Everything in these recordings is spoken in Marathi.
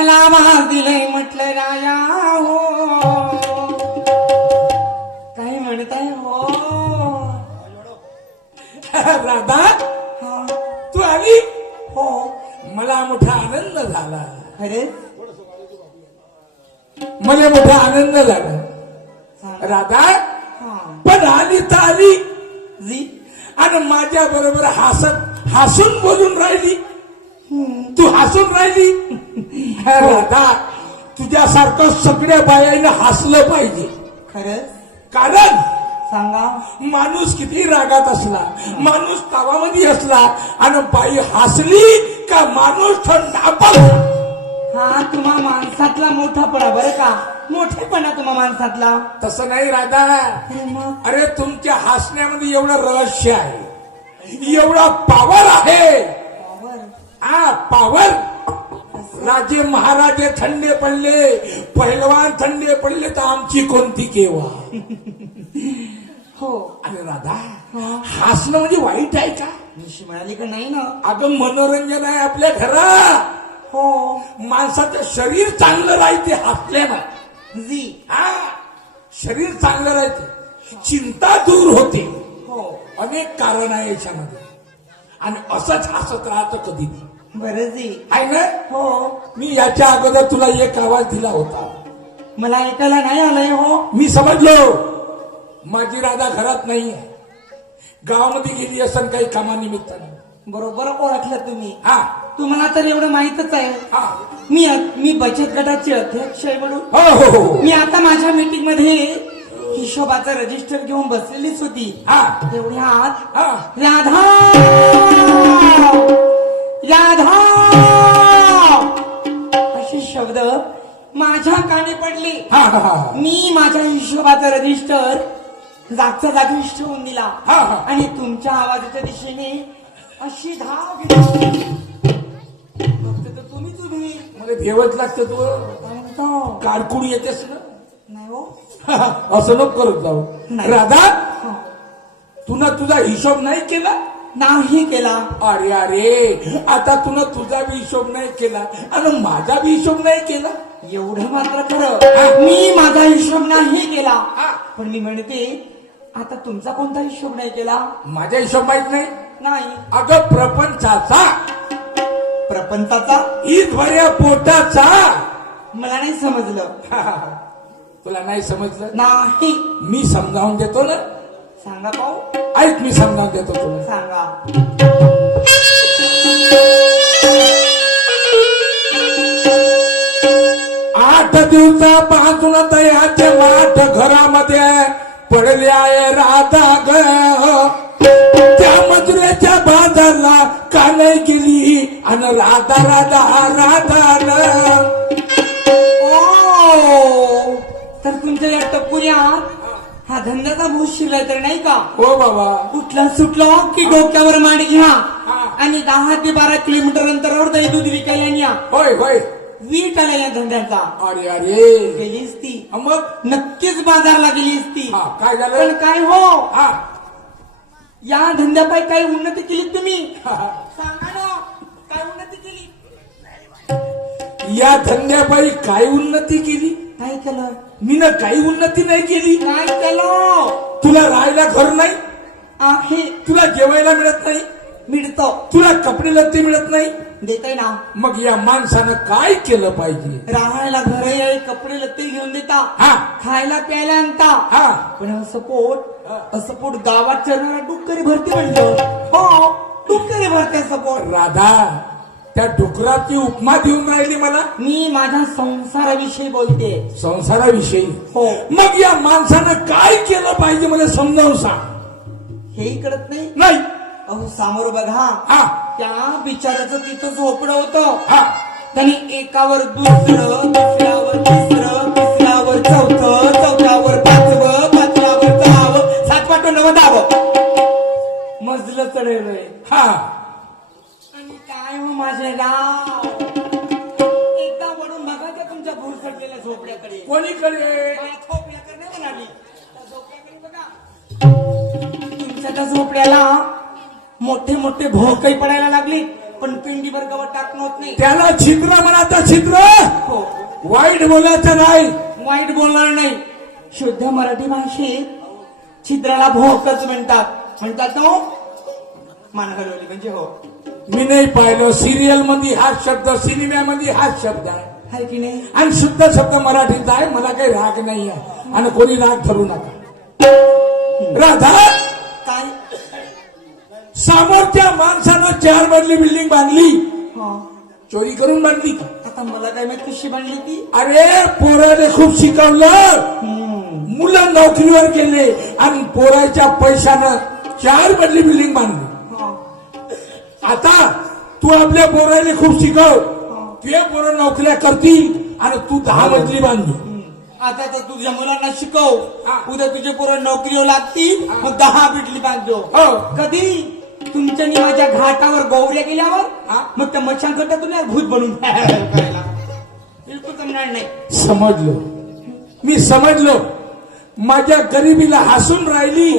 दिलंय म्हटलं राया हो. काय म्हणताय हो. राधा हा, तू आली? हो. मला मोठा आनंद झाला. अरे. मला मोठा आनंद झाला. राधा हा. पण आली तर आली. जी. आणि माझ्या बरोबर हसत हसून बोलून राहिली. तू हसून राहिली? राधा तुझ्यासारखं सगळ्या बायानं हसलं पाहिजे. खरंच? कारण सांगा. माणूस किती रागात असला माणूस तावामध्ये असला आणि बाई हसली का माणूस थंड हा तुम्हा माणसातला मोठा पडा बरं का? मोठेपणा तुम्हा माणसातला. तसं नाही राधा. अरे मग? अरे तुमच्या हसण्यामध्ये एवढं रहस्य आहे. एवढा पावर आहे. हा पावर राजे महाराजे थंडे पडले पहिलवान थंडे पडले तर आमची कोणती केव्हा? हो अरे राधा. हसणं म्हणजे वाईट आहे का? निशी मिळाली का नाही ना. अगं मनोरंजन आहे आपल्या घरात. हो. माणसाचं शरीर चांगलं राहते हसल्यानं जी. हा शरीर चांगलं राहते. चिंता दूर होते. हो. अनेक कारण आहे याच्यामध्ये. आणि असंच हसत राहतं कधी. बी. बरं जी. आहे ना? हो. मी याच्या अगोदर तुला एक आवाज दिला होता. मला ऐकायला नाही आलंय हो. मी समजलो. माझी राधा घरात नाही आहे गावामध्ये गेली असन काही कामानिमित्तानं. बरोबर ओळखलं तुम्ही. हा. तुम्हाला तर एवढं माहितच आहे. हा. मी मी बचत गटाचे अध्यक्ष आहे म्हणून. हो हो हो. मी आता माझ्या मीटिंगमध्ये हिशोबाचं रजिस्टर घेऊन बसलेलीच होती. हा. तेवढ्यात हा. राधा! राधा! असे शब्द माझ्या कानी पडले. हा हा हा. मी माझ्या हिशोबाचा रजिस्टर जागच्या जागीच ठेवून दिला. हा, हा. आणि तुमच्या आवाजाच्या दिशेने अशी धाव घेतली. फक्त तर तुम्हीच उभी. मला भेवत लागतं तू काय म्हणतो? कारकुड येतेस ना? नाही हो. असं नको करत जाऊ नाही. राधा हा. तुला तुझा हिशोब नाही केला? नाही केला. अरे अरे आता तुला तुझा बी हिशोब नाही केला. आणि माझा बी हिशोब नाही केला? एवढं मात्र खरं. मी माझा हिशोब नाही केला. पण मी म्हणते आता तुमचा कोणता हिशोब नाही केला? माझा हिशोब माहीत नाही? नाही. अगं प्रपंचाचा. प्रपंचाचा? ईदभऱ्या पोटाचा. मला नाही समजलं. तुला नाही समजलं? नाही. मी समजावून देतो ना? सांगा पाहू. ऐक मी समजावून देतो तुला. सांगा. आठ दिवसापासून दयाचे माठ घरामध्ये पडले आहे राधा ग. त्या मजुऱ्याच्या बाजारला का नाही गेली आणि राधा राधा राधा तर या टपुऱ्यात हा धंद्याचा भूत शिरलाय तर नाही का? हो बाबा. उठला सुटलो की डोक्यावर मांडी घ्या. आणि दहा ते बारा किलोमीटर अंतरावर दही दूध विकायला या होय होय. वीट आला या धंद्याचा. अरे अरे. गेलीच ती मग? नक्कीच बाजारला गेलीच ती हा काय पण झालं काय हो? हा. या धंद्यापायी काही उन्नती केली तुम्ही. सांगा ना काय उन्नती केली? या धंद्याबाई काय उन्नती केली? काय केलं? मीनं काही उन्नती नाही केली. काय केलं? तुला राहायला घर नाही? आहे तुला जेवायला मिळत नाही? मिळतो. तुला कपडे लत्ते मिळत नाही? देताय ना. मग या माणसानं काय केलं पाहिजे? राहायला घर आहे कपडे लत्ते घेऊन देता. हा. खायला प्यायला आणता. हा. पण असं पोट असं पोट गावात चरणारा डुक्करी भरती म्हणलं. हो डुक्करी भरते असं पोट. राधा त्या डुकराची उपमा देऊन राहिली मला? मी माझ्या संसाराविषयी बोलते. संसाराविषयी? हो. मग या माणसानं काय केलं पाहिजे मला समजावून सांग. हेही कळत नाही? नाही. अहो समोर बघा. हा. त्या बिचाराचं तिथं झोपडं होतं. हा. त्यांनी एकावर दुसरं दुसऱ्यावर तिसरं तिसऱ्यावर चौथं चौथ्यावर पाचवं पाचव्यावर सहावं सातवा टोंडावर दहावं. मजलं चढवलंय. हा. काय हो माझे राव एकदा वळून बघा त्या तुमच्या भुरसटलेल्या झोपड्याकडे. कोणीकडे? नाही म्हणाली. त्या झोपड्याकडे बघा. तुमच्या त्या झोपड्याला मोठे मोठे भोकही पडायला लागले पण पिंडीवर गवत टाकणं होत नाही. त्याला छिद्र म्हणायचं छिद्र. हो. वाईट बोलायचं नाही. वाईट बोलणार नाही. शुद्ध मराठी भाषेत छिद्राला भोकच म्हणतात. म्हणतात ना मान हलवली म्हणजे हो. मी नाही पाहिलं. सिरियलमध्ये हाच शब्द सिनेमामध्ये हाच शब्द आहे. हाय की नाही? आणि शुद्ध शब्द मराठीचा आहे मला काही राग नाही आहे. आणि कोणी राग धरू नका. राधा! काय? समोरच्या माणसानं चार मजली बिल्डिंग बांधली. चोरी करून बांधली. का आता मला काय माहीत कशी बांधली ती? अरे पोराने खूप शिकवलं. मुलं नोकरीवर गेले आणि पोराच्या पैशानं चार मजली बिल्डिंग बांधली. आता तू आपल्या पोराने खूप शिकव. तुझे पोरं नोकऱ्या करतील आणि तू दहा मजली बांधली आता तर तुझ्या मुलांना शिकव. हा. उद्या तुझे पोरं नोकरीवर लागतील मग दहा बिडली बांधतो. हो. कधी? तुमच्या माझ्या घाटावर गौऱ्या गेल्यावर? हा. मग त्या मच्छांकरता तुम्ही भूत बनून. बिलकुल जमणार नाही. समजलो. मी समजलो. माझ्या गरिबीला हसून राहिली.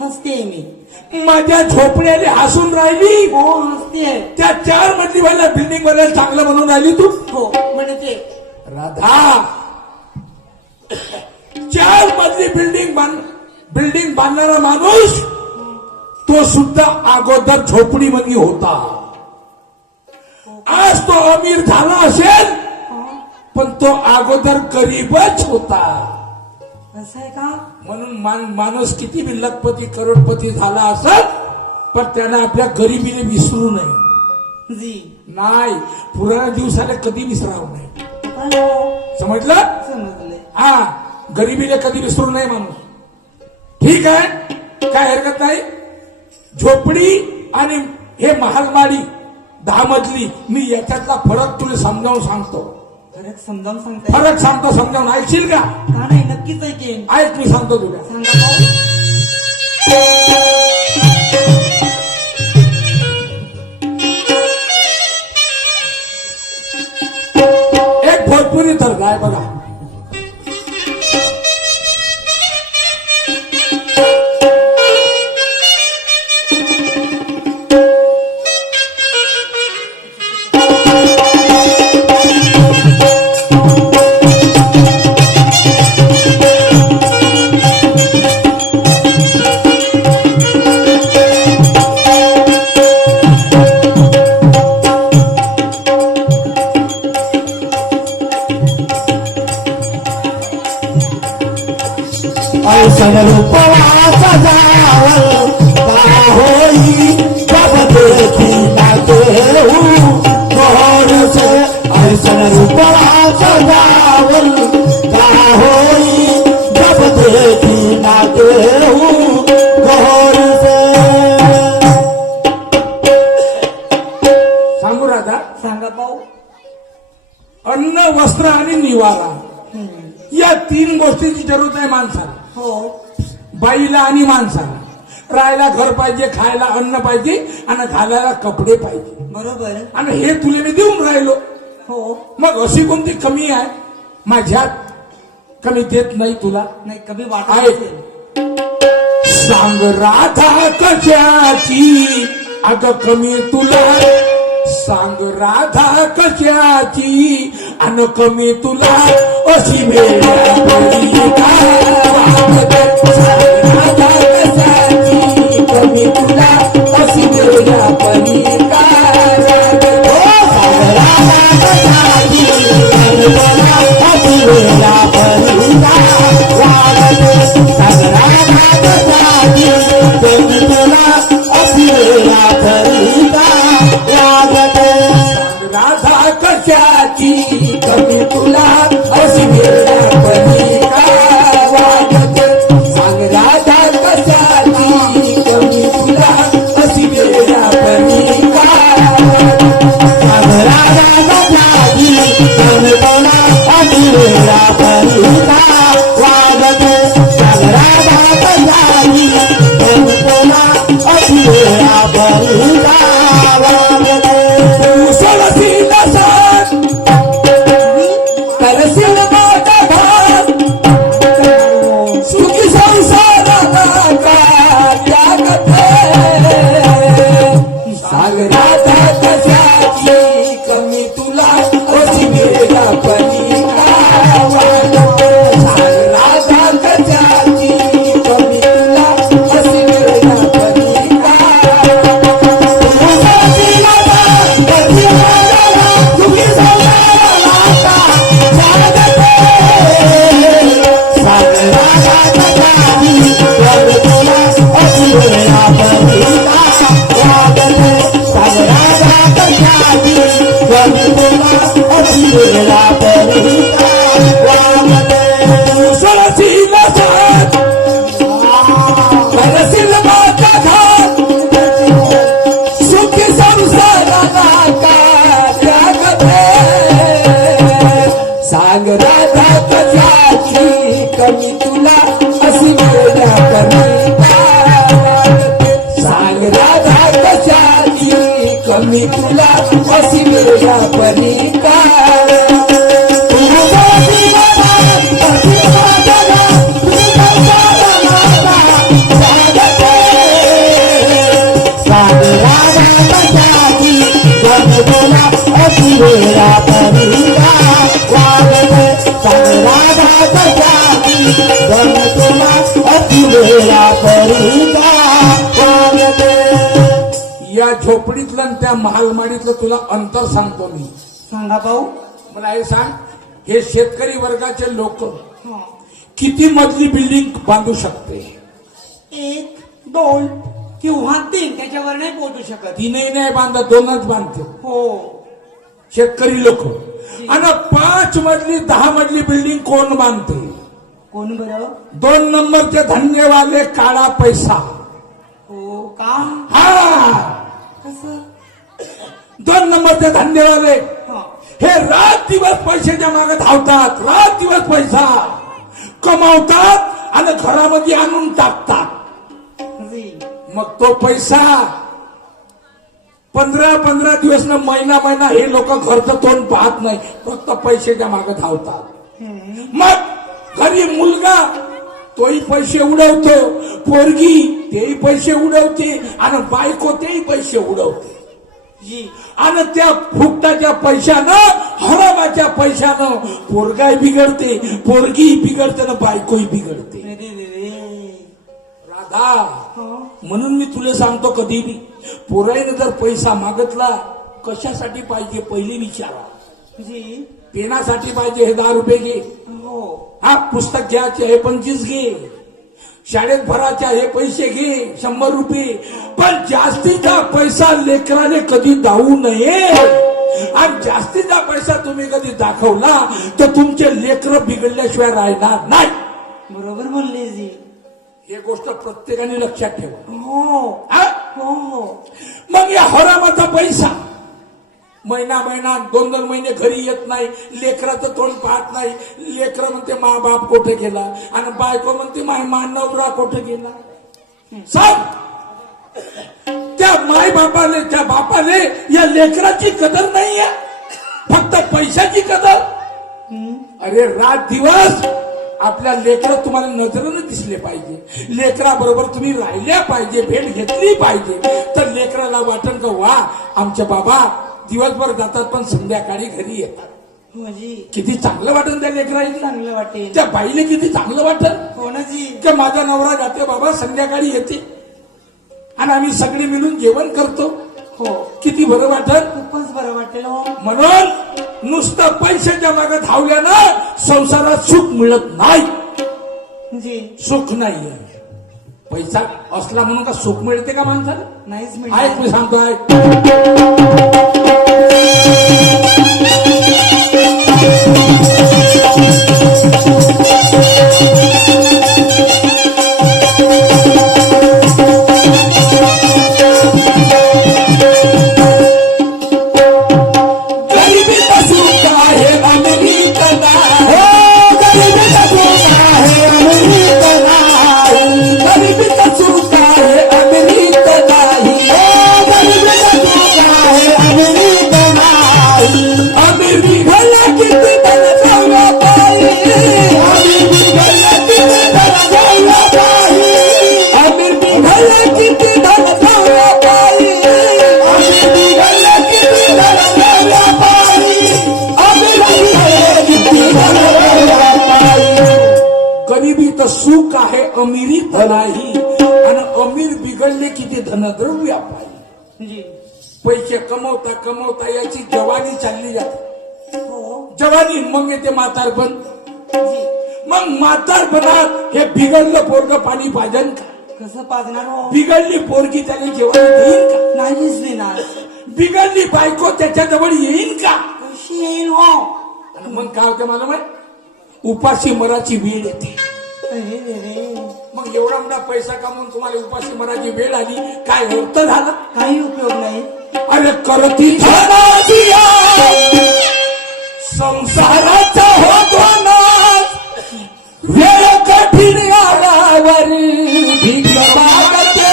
हसते मी. माझ्या झोपड्याला हसून राहिली. हो हसते त्या चार मजली वाल्या बिल्डिंग वाल्या चांगलं बनवून राहिली तू. हो म्हणे ते राधा. चार मजली बिल्डिंग बांध बिल्डिंग बांधणारा माणूस तो सुद्धा अगोदर झोपडीमध्ये होता. आज तो अमीर झाला असेल पण तो अगोदर गरीबच होता. असं आहे का? म्हणून मान, माणूस किती बी लखपती करोडपती झाला असत पण त्यानं आपल्या गरिबीने विसरू नये. जी. नाही पुराण्या दिवसाला कधी विसरावं नाही. समजलं? समजले. हा गरिबीला कधी विसरू नये माणूस. ठीक आहे? काय हरकत नाही? झोपडी आणि हे महालमाडी दहा मजली मी याच्यातला फरक तुला समजावून सांगतो. फरक समजावून सांगताय फरक सांगतो समजावून ऐकशील का? नाही नक्कीच ऐकेन. ऐक मी सांगतो तुला. सांगा भाऊ. पाहिजे खायला अन्न पाहिजे आणि घालायला कपडे पाहिजे. बरोबर. आणि हे तुला मी देऊन राहिलो. हो. मग अशी कोणती कमी आहे? माझ्यात कमी देत नाही तुला. नाही कमी वाटत. सांग राधा कशाची? अग कमी तुला सांग राधा कशाची? अन कमी तुला अशी वेळ सांग राधा राधा कथाची कमी तुला अशी बोला कमी सांग राधा कथाची कमी तुला अशी बोला परी काय Thank you. या झोपडीतलं त्या महालमाडीतलं तुला अंतर सांगतो मी. सांगा भाऊ. मला हे सांग हे शेतकरी वर्गाचे लोक. किती मजली बिल्डिंग बांधू शकते? एक दोन किंवा तीन त्याच्यावर नाही पोहोचू शकत. तीनही नाही बांधत दोनच बांधते. हो. शेतकरी लोक. आणि पाच मजली दहा मजली बिल्डिंग कोण बांधते? कोण बरं? दोन नंबरचे धन्यवाले काळा पैसा. हो का? हा. कसं? दोन नंबरचे धन्यवाले हा रात दिवस पैशाच्या मागे धावतात रात दिवस पैसा. कमावतात आणि घरामध्ये आणून टाकतात. जी. मग तो पैसा पंधरा पंधरा दिवस न महिना महिना हे लोक घरचं तोंड पाहत नाही फक्त पैशाच्या मागे धावतात. मग घरी मुलगा तोही पैसे उडवतो पोरगी तेही पैसे उडवते आणि बायको तेही पैसे उडवते आणि त्या फुकटाच्या पैशानं हरामाच्या पैशानं पोरगाही बिघडते पोरगी बिघडते ना बायकोही बिघडते. राधा हा. म्हणून मी तुला सांगतो कधी बी पोराईने जर पैसा मागितला कशासाठी पाहिजे पहिली विचारा. जी. पेनासाठी पाहिजे हे दहा रुपये घे. हो. हा पुस्तक घ्यायचे हे पंचवीस घे. शाळेत भरायचे हे पैसे घे शंभर रुपये. पण जास्तीचा पैसा लेकराने कधी दावू नये. आणि जास्तीचा पैसा तुम्ही कधी दाखवला तर तुमचे लेकर बिघडल्याशिवाय राहणार नाही. बरोबर म्हणले जी. हे गोष्ट प्रत्येकाने लक्षात ठेवा. हो? हो हो. मग या हरामाचा पैसा. महिना महिना दोन दोन महिने घरी येत नाही. लेकराचं तोंड पाहत नाही. लेकर म्हणते मा बाप कुठे गेला? आणि बायको म्हणते माय मा नवरा कुठे गेला? सांग त्या माय बापाने त्या बापाने या लेकराची कदर नाहीये. फक्त पैशाची कदर. अरे रात दिवस आपल्या लेकर तुम्हाला नजरेनं दिसले पाहिजे. लेकरा बरोबर तुम्ही राहिल्या पाहिजे भेट घेतली पाहिजे. तर लेकराला वाटण का वा आमचे बाबा दिवसभर जातात पण संध्याकाळी घरी येतात. हो जी. किती चांगलं वाटन त्या लेकराला चांगलं वाटेल. त्या बाईले किती चांगलं वाटन हो जी. की माझा नवरा जाते बाबा संध्याकाळी येते. आणि आम्ही सगळे मिळून जेवण करतो. हो. किती बरं वाटत खूपच बरं वाटेल हो. म्हणून नुसतं पैशाच्या मागे धावल्यानं संसारात सुख मिळत नाही. जी. सुख नाहीये पैसा असला म्हणून का सुख मिळते का माणसाला? नाहीच मिळणार मी सांगतो आहे अमिरीत नाही आणि अमीर बिघडले किती धनद्रव्या पाहिजे जी। पैसे कमवता कमवता याची जवानी चालली जाते। जवानी मग येते म्हातारपण मग म्हातारपणात हे बिघडलं पोरग पाणी पाजन का? कसं पाजणार हो? बिघडली पोरगी त्याला जेवण देईन का? नाहीच देणार. बिघडली बायको त्याच्याजवळ येईन का? कशी येईल हो? मग काय होतं मला माहीत? उपाशी मराची वेळ येते. मग एवढा मोठा पैसा कमवून तुम्हाला उपाशी मराची वेळ आली? काय अर्थ झाला? काही उपयोग नाही. अरे करती संसाराचा होतो नाश वेळ कठीण आल्यावर भीक मागते.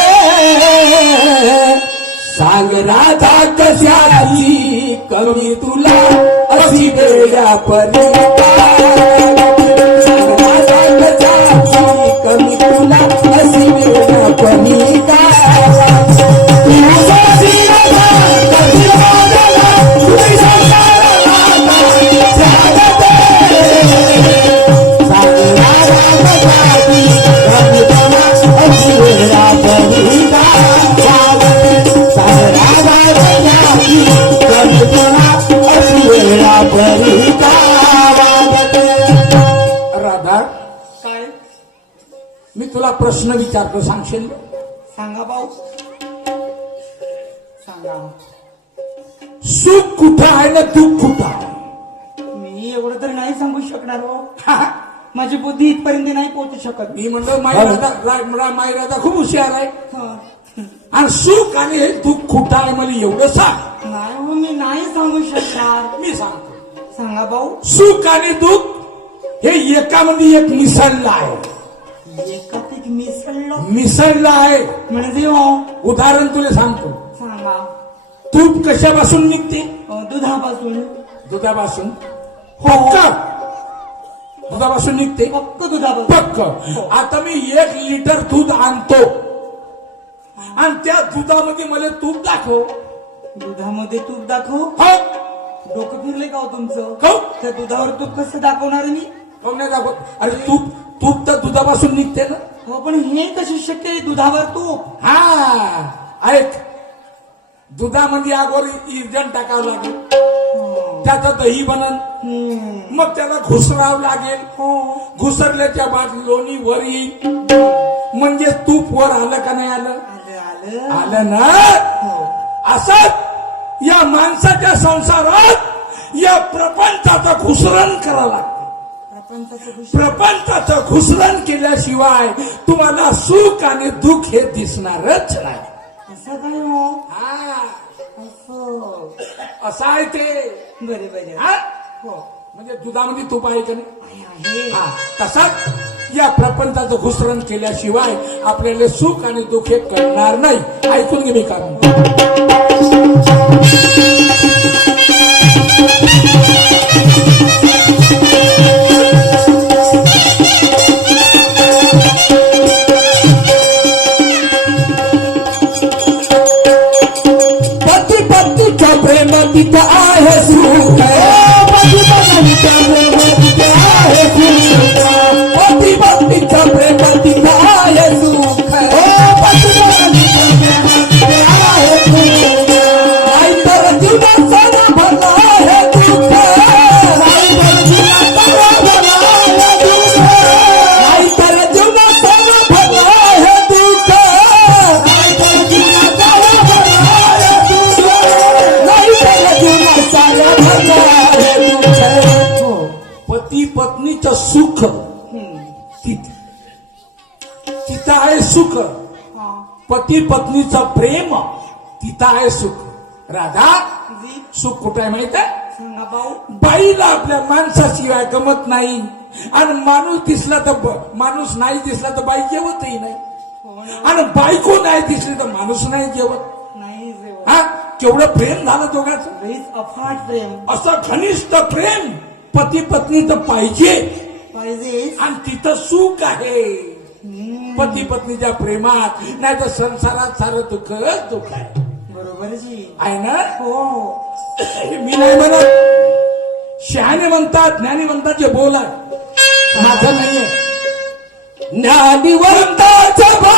सांग राधा कशाची कमी तुला अशी वेळा परी मी तुला प्रश्न विचारतो सांगशील? सांगा भाऊ. सांगा. सुख कुठं आहे ना दुःख कुठं आहे? मी एवढं तर नाही सांगू शकणार हो. माझी बुद्धी इथपर्यंत नाही पोहोचू शकत. मी म्हणलं माई राधा रा- रा- माई राधा खूप हुशार आहे. हं. आणि सुख आणि हे दुःख कुठं आहे मला एवढं सांग. नाही हो मी नाही सांगू शकणार. मी सांगतो. सांगा भाऊ. सुख आणि दुःख हे एकामध्ये एक मिसळलं आहे. मिसळलं. मिसळलं आहे. म्हणजे हो उदाहरण तुला सांगतो. सांगा. तूप कशापासून निघते? अं, दुधापासून. दुधापासून? हो पक्क. दुधापासून निघते? फक्त दुधापासून. पक्क. आता मी एक लिटर दूध आणतो. आणि त्या दुधामध्ये मला तूप दाखव. दुधामध्ये तूप दाखव. हो. डोकं फिरले का हो तुमचं? हो. त्या दुधावर तूप कसं दाखवणार मी? हो नाही दाखव अरे तूप तूप तर दुधापासून निघते ना? हो पण हे कसे शक्य आहे दुधावर तूप? हा ऐक. दुधामध्ये अगोदर इर्जन टाकावं लागेल. त्याचं दही बनन. मग त्याला घुसरावं लागेल. हो. घुसरल्याच्या बाद लोणी वर येईल. म्हणजे तूप वर आलं का नाही आलं? आलं आलं. आलं ना? हो. असं या माणसाच्या संसारात या प्रपंचाचं घुसरण करावं लागतं. प्रपंचाचं घुसरण केल्याशिवाय तुम्हाला सुख आणि दुःख हे दिसणारच नाही. असं काय हो? हा. असं. आहे ते. बरे बरे. हा? म्हणजे दुधामध्ये तूप आहे का नाही? हा. तसाच या प्रपंचाचं घुसरण केल्याशिवाय आपल्याला सुख आणि दुःख हे कळणार नाही. ऐकून घे मी का प्रेम पत्नीचं प्रेम तिथं आहे सुख. राधा सुख कुठं आहे माहीत आहे? बाईला आपल्या माणसाशिवाय गमत नाही. आणि माणूस दिसला तर माणूस नाही दिसला तर बाई जेवतही नाही. हो आणि बायको नाही दिसली तर माणूस नाही जेवत. नाही हा? केवढं प्रेम झालं दोघांचं? अफाट प्रेम. असं घनिष्ठ प्रेम. पती पत्नीचं पाहिजे. पाहिजे आणि तिथं सुख आहे. पती पत्नीच्या प्रेमात नाही तर संसारात सारं दुःखच दुःख आहे. बरोबर जी. आहे ना? हो. मी नाही म्हणत. शहाणे म्हणतात ज्ञानी म्हणतात जे बोल माझं नाहीये. ज्ञानिवंताचं बोल